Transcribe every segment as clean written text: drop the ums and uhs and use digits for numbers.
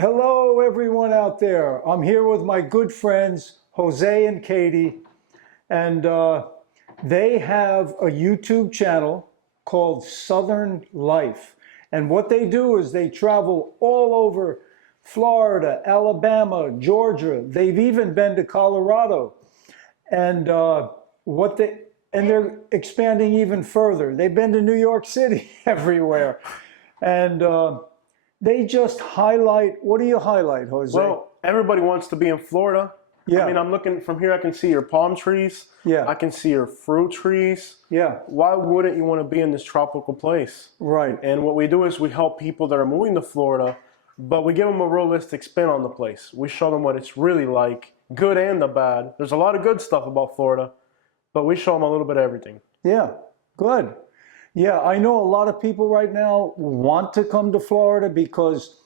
Hello, everyone out there. I'm here with my good friends, Jose and Katie, and they have a YouTube channel called Southern Life. And what they do is they travel all over Florida, Alabama, Georgia. They've even been to Colorado. And they're expanding even further. They've been to New York City, everywhere. And they just highlight, what do you highlight, Jose? Well, everybody wants to be in Florida. Yeah. I mean, I'm looking from here, I can see your palm trees. Yeah. I can see your fruit trees. Yeah. Why wouldn't you want to be in this tropical place? Right. And what we do is we help people that are moving to Florida, but we give them a realistic spin on the place. We show them what it's really like, good and the bad. There's a lot of good stuff about Florida, but we show them a little bit of everything. Yeah, good. Yeah, I know a lot of people right now want to come to Florida because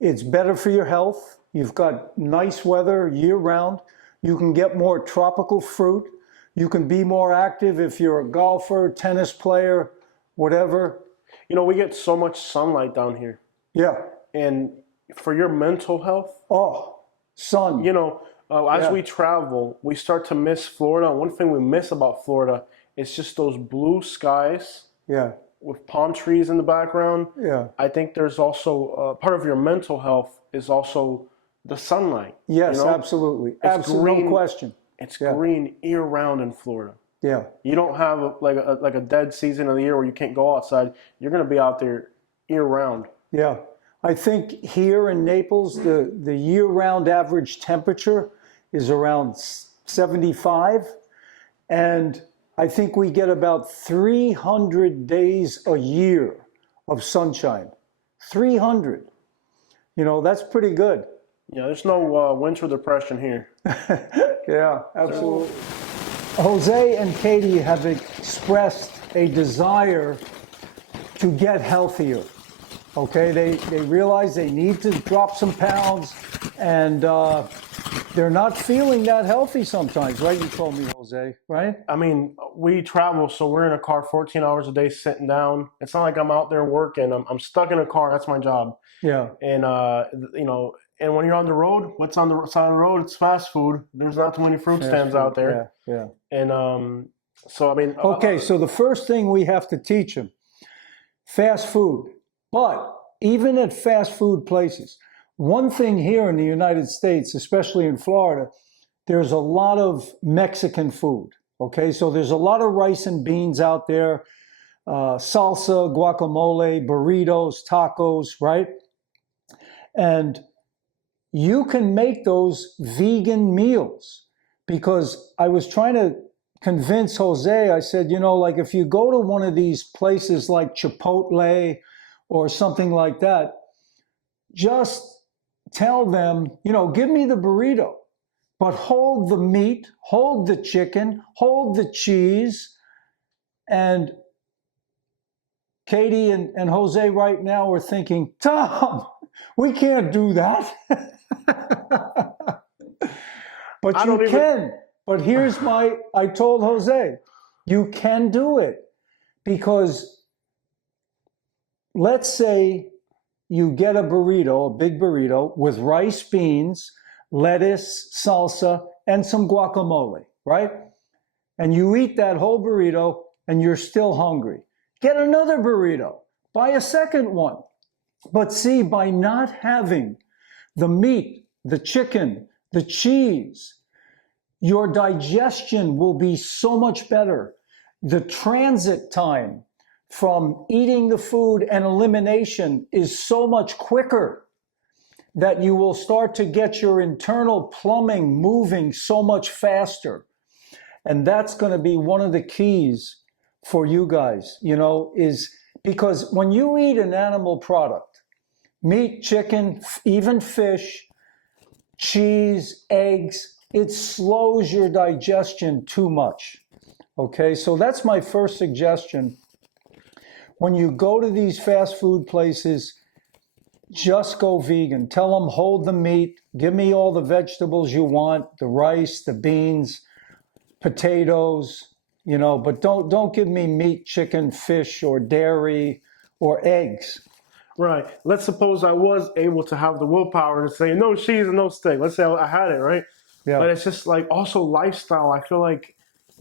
it's better for your health. You've got nice weather year round. You can get more tropical fruit. You can be more active if you're a golfer, tennis player, whatever. You know, we get so much sunlight down here. Yeah. And for your mental health, Oh, sun. you know, as we travel, we start to miss Florida. And one thing we miss about Florida is just those blue skies Yeah. with palm trees in the background. Yeah. I think there's also part of your mental health is also the sunlight. Yes, you know? absolutely. It's Absolutely, no green. question. It's Yeah. green year round in Florida. Yeah. You don't have like a dead season of the year where you can't go outside. You're going to be out there year round. Yeah. I think here in Naples, the year-round average temperature is around 75. And I think we get about 300 days a year of sunshine. 300. You know, that's pretty good. Yeah, there's no winter depression here. Yeah, absolutely. Jose and Katie have expressed a desire to get healthier. Okay, they realize they need to drop some pounds, and they're not feeling that healthy sometimes, right? You told me, Jose, right? I mean, we travel, so we're in a car 14 hours a day sitting down. It's not like I'm out there working. I'm stuck in a car. That's my job. Yeah. And, you know, and when you're on the road, what's on the side of the road? It's fast food. There's not too many fruit stands out there. Yeah. And so, I mean. Okay, so the first thing we have to teach them, fast food. But even at fast food places, one thing here in the United States, especially in Florida, there's a lot of Mexican food. Okay, so there's a lot of rice and beans out there, salsa, guacamole, burritos, tacos, right? And you can make those vegan meals, because I was trying to convince Jose. I said, you know, like if you go to one of these places like Chipotle or something like that, just tell them, you know, give me the burrito, but hold the meat, hold the chicken, hold the cheese. And Katie and Jose right now are thinking, Tom, we can't do that. But you can. But here's I told Jose, you can do it, because let's say you get a burrito, a big burrito with rice, beans, lettuce, salsa, and some guacamole, right? And you eat that whole burrito and you're still hungry. Get another burrito, buy a second one. But see, by not having the meat, the chicken, the cheese, your digestion will be so much better. The transit time from eating the food and elimination is so much quicker that you will start to get your internal plumbing moving so much faster. And that's going to be one of the keys for you guys, you know, is because when you eat an animal product, meat, chicken, even fish, cheese, eggs, it slows your digestion too much. Okay, so that's my first suggestion. When you go to these fast food places, just go vegan. Tell them, hold the meat, give me all the vegetables you want, the rice, the beans, potatoes, you know, but don't give me meat, chicken, fish, or dairy, or eggs. Right. Let's suppose I was able to have the willpower to say no cheese and no steak. Let's say I had it, right? Yeah. But it's just like also lifestyle. I feel like,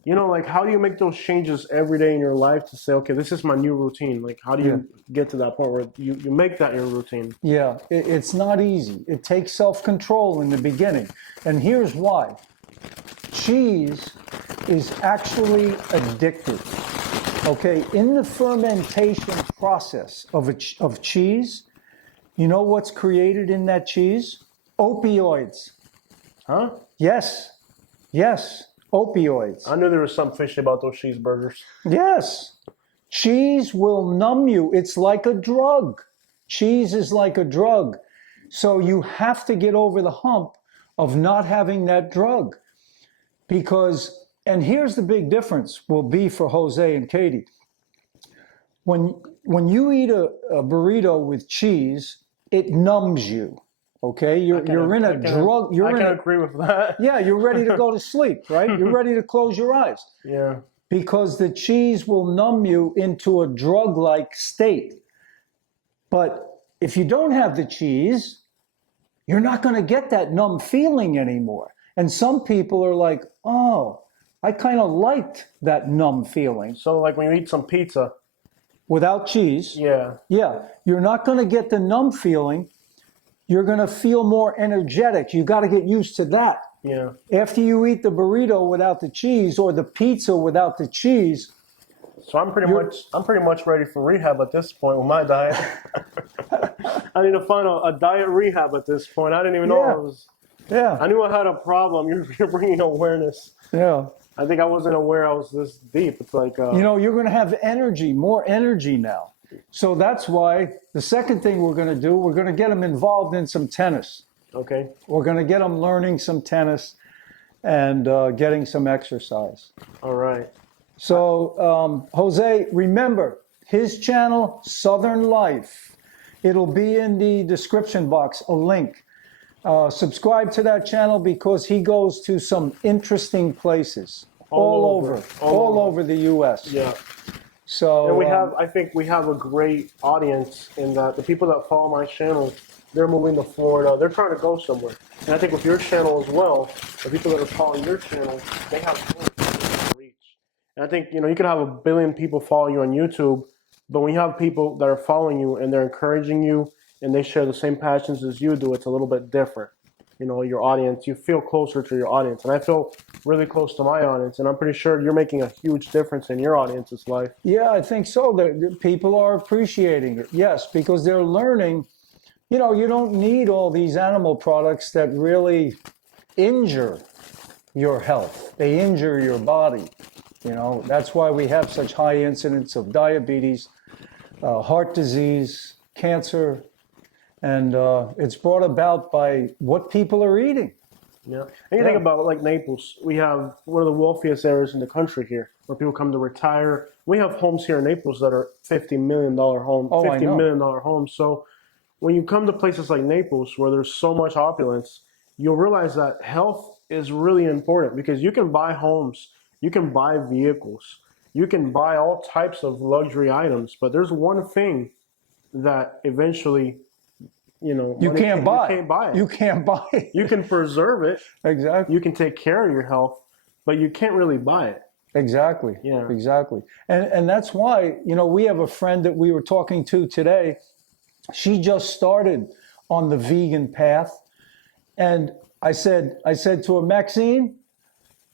like how do you make those changes every day in your life to say, okay, this is my new routine? Like, how do you get to that point where you make that your routine? Yeah, it's not easy. It takes self-control in the beginning. And here's why. Cheese is actually addictive. Okay, in the fermentation process of cheese, you know what's created in that cheese? Opioids. Huh? Yes, opioids. I knew there was something fishy about those cheeseburgers. Yes, cheese will numb you. It's like a drug. Cheese is like a drug. So you have to get over the hump of not having that drug. Because, and here's the big difference will be for Jose and Katie. When you eat a burrito with cheese, it numbs you. Okay, you're in a drug. I can agree with that. Yeah, you're ready to go to sleep, right? You're ready to close your eyes. Yeah. Because the cheese will numb you into a drug-like state. But if you don't have the cheese, you're not going to get that numb feeling anymore. And some people are like, oh, I kind of liked that numb feeling. So like when you eat some pizza. Without cheese. Yeah. Yeah, you're not going to get the numb feeling. You're going to feel more energetic. You got to get used to that. Yeah. After you eat the burrito without the cheese or the pizza without the cheese. So I'm pretty much ready for rehab at this point with my diet. I need to find a diet rehab at this point. I didn't even know it was. Yeah. I knew I had a problem. You're bringing awareness. Yeah. I think I wasn't aware I was this deep. It's like you're going to have energy, more energy now. So that's why the second thing we're going to do, we're going to get them involved in some tennis. Okay. We're going to get them learning some tennis and getting some exercise. All right. So Jose, remember his channel, Southern Life. It'll be in the description box, a link. Subscribe to that channel because he goes to some interesting places all over the U.S. Yeah. So and I think we have a great audience in that the people that follow my channel, they're moving to Florida. They're trying to go somewhere. And I think with your channel as well, the people that are following your channel, they have reach. And I think, you could have 1 billion people follow you on YouTube, but when you have people that are following you and they're encouraging you and they share the same passions as you do, it's a little bit different. Your audience, you feel closer to your audience. And I feel really close to my audience. And I'm pretty sure you're making a huge difference in your audience's life. Yeah, I think so. The people are appreciating it. Yes, because they're learning, you don't need all these animal products that really injure your health. They injure your body. That's why we have such high incidence of diabetes, heart disease, cancer, and it's brought about by what people are eating. Yeah, and you think about like Naples, we have one of the wealthiest areas in the country here, where people come to retire. We have homes here in Naples that are $50 million homes, $50 million homes. So when you come to places like Naples, where there's so much opulence, you'll realize that health is really important because you can buy homes, you can buy vehicles, you can buy all types of luxury items, but there's one thing that eventually you can't buy it. You can't buy it. You can preserve it. Exactly. You can take care of your health, but you can't really buy it. Exactly. Yeah. Exactly. And that's why, we have a friend that we were talking to today. She just started on the vegan path. And I said to her, Maxine,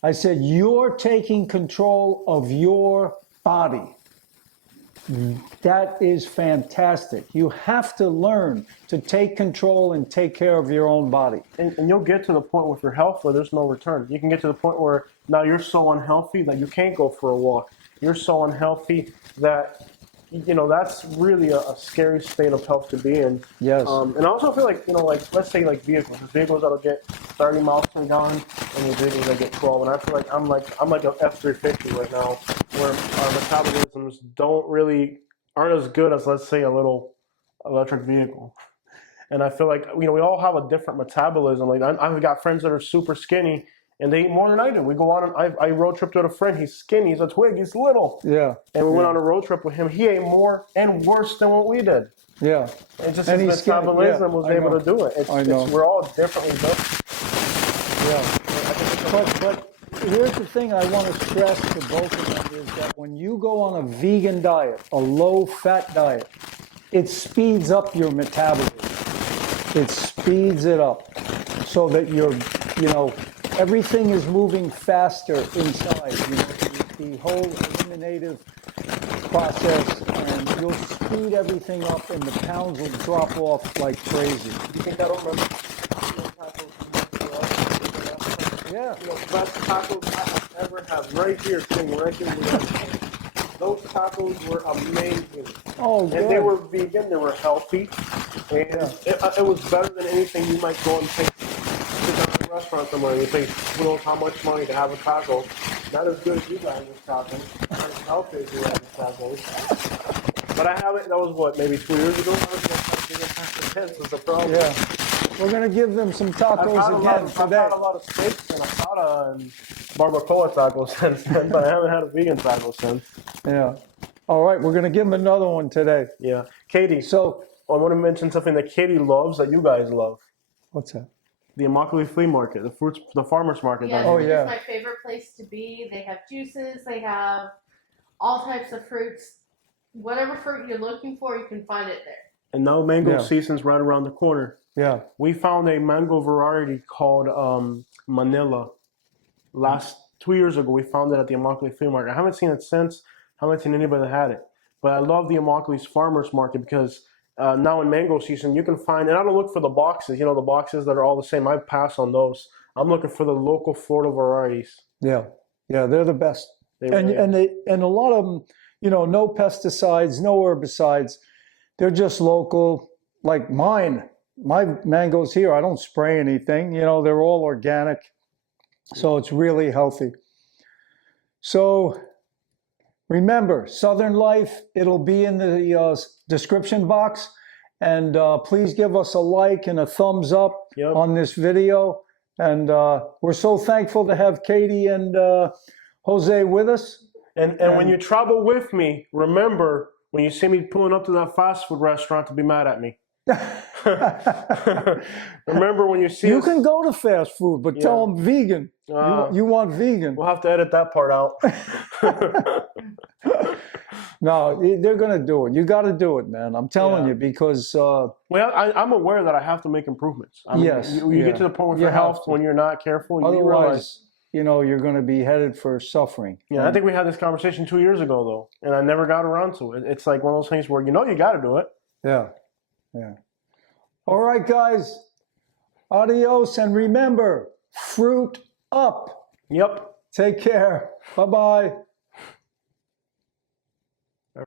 I said, you're taking control of your body. That is fantastic. You have to learn to take control and take care of your own body. And you'll get to the point with your health where there's no return. You can get to the point where now you're so unhealthy that you can't go for a walk. You're so unhealthy that, that's really a scary state of health to be in. Yes. And I also feel like, let's say like vehicles. There's vehicles that'll get 30 miles per gallon and there's vehicles that get 12. And I feel like I'm like an F-350 right now, where our metabolisms aren't as good as, let's say, a little electric vehicle. And I feel like, we all have a different metabolism. Like I've got friends that are super skinny and they eat more than I do. We go on, I road trip with a friend. He's skinny, he's a twig, he's little. Yeah. And we went on a road trip with him. He ate more and worse than what we did. Yeah. It's just And his he's skinny, metabolism yeah, was I able know. to do it. I know. We're all differently built. Yeah. But here's the thing I want to stress to both of them is that when you go on a vegan diet, a low-fat diet, it speeds up your metabolism. It speeds it up so that everything is moving faster inside. The whole eliminative process, and you'll speed everything up, and the pounds will drop off like crazy. Do you think that'll remember? Yeah. Best tacos I have ever had right here, sitting right here. Those tacos were amazing. Oh, good. And they were vegan, they were healthy, and it was better than anything you might go and pay. Sit down at a restaurant somewhere and you pay who knows how much money to have a taco. Not as good as you guys with tacos. Not as healthy as you guys with tacos. But I haven't, that was what, maybe 2 years ago? I was going to try to get past the tents was a problem. Yeah. We're going to give them some tacos again today. I've had a lot of steaks and asada and barbacoa tacos since then, but I haven't had a vegan taco since. Yeah. All right, we're going to give them another one today. Yeah. Katie, So, I want to mention something that Katie loves that you guys love. what's that? The Immokalee Flea Market, the farmer's market. Yeah, Oh, it's yeah. my favorite place to be. They have juices, they have all types of fruits. Whatever fruit you're looking for, you can find it there. And now mango Yeah. season's right around the corner. Yeah. We found a mango variety called Manila. 2 years ago, we found it at the Immokalee Flea Market. I haven't seen it since. I haven't seen anybody that had it. But I love the Immokalee's farmer's market because now in mango season, you can find, and I don't look for the boxes, the boxes that are all the same. I pass on those. I'm looking for the local Florida varieties. Yeah. Yeah, they're the best. And a lot of them, no pesticides, no herbicides. They're just local, like mine. My mangoes here, I don't spray anything. They're all organic. So it's really healthy. So remember, Southern Life, it'll be in the description box. And please give us a like and a thumbs up on this video. And we're so thankful to have Katie and Jose with us. And when you travel with me, remember, when you see me pulling up to that fast food restaurant, to be mad at me. Remember when you see You us, can go to fast food, but tell them vegan. You want vegan. we'll have to edit that part out. No, they're going to do it. You got to do it, man. I'm telling you, because Well, I'm aware that I have to make improvements. I mean, Yes, you get to the point with You your have health to. when you're not careful. You realize, otherwise, you're going to be headed for suffering. yeah, I think we had this conversation 2 years ago, though, and I never got around to it. It's like one of those things where you got to do it. Yeah, yeah. All right, guys. Adios, and remember, fruit up. Yep. Take care. Bye-bye.